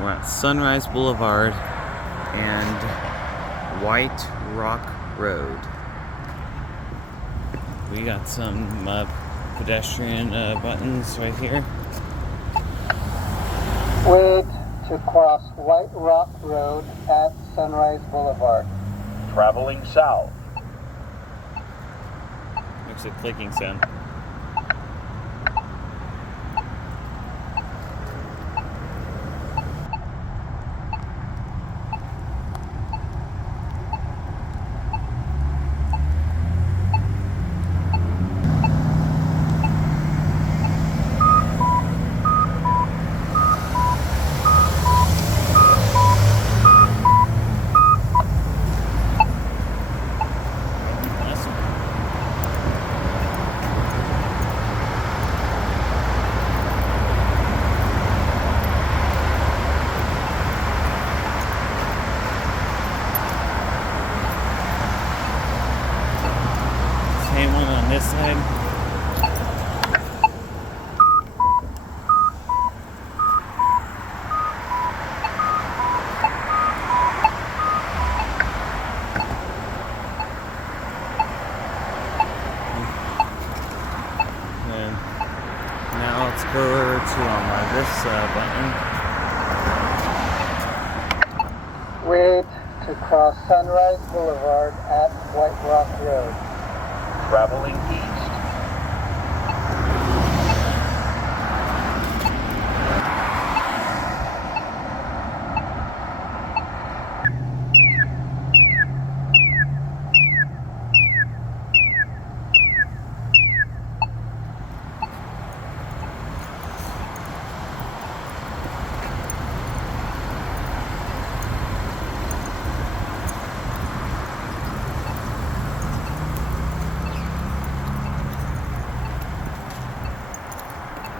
We're at Sunrise Boulevard and White Rock Road. We got some pedestrian buttons right here. Wait to cross White Rock Road at Sunrise Boulevard. Traveling south. Makes a clicking sound. Same one on this side. And now let's go over to this button. Wait to cross Sunrise Boulevard at White Rock Road. Traveling east.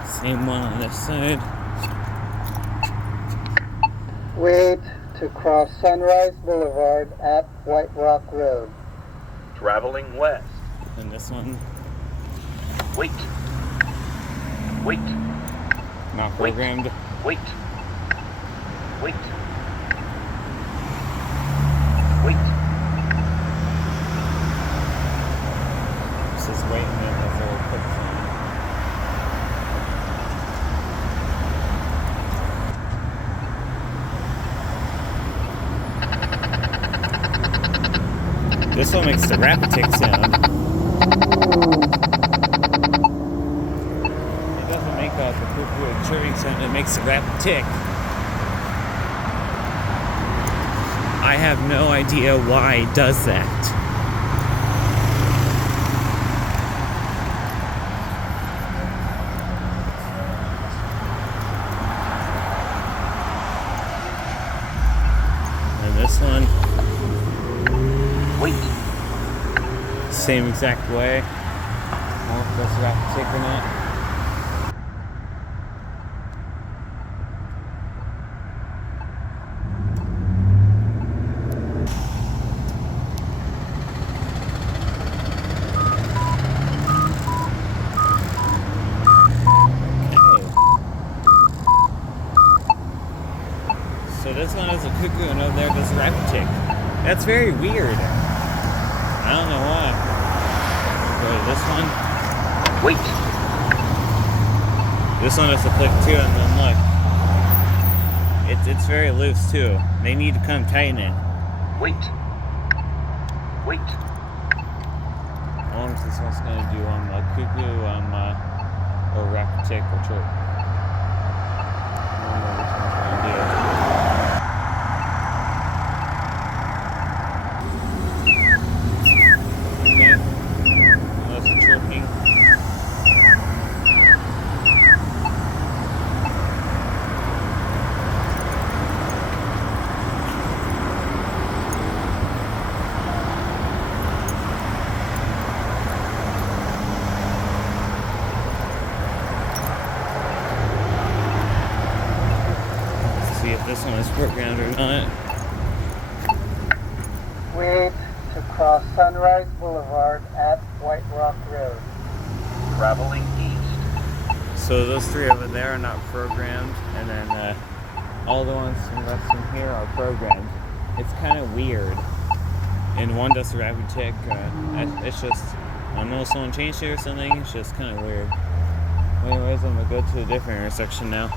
Same one on this side. Wait to cross Sunrise Boulevard at White Rock Road. Traveling west. And this one, Wait. Wait. not programmed. Wait. Wait. Wait. This is waiting in the little quick thing. This one makes the rapid tick sound. It doesn't make the quick chirping sound, it makes the rapid tick. I have no idea why it does that. And this one, Wait. same exact way. I don't know if that's rapid tick or not. So this one is a cuckoo and over there does a rapid tick. That's very weird. I don't know why. Go to this one. Wait. This one is a click too, and then look. It's very loose too. They need to come tighten it. Wait. Wait. I wonder if this one's gonna do on the cuckoo, or rapid tick or chirp. I don't know which one's gonna do. See if this one is programmed or not. Wait to cross Sunrise Boulevard at White Rock Road. Traveling east. So those three over there are not programmed, and then all the ones from here are programmed. It's kind of weird. And one does a rapid check. It's just, I don't know if someone changed it or something. It's just kind of weird. Anyways, I'm gonna go to a different intersection now.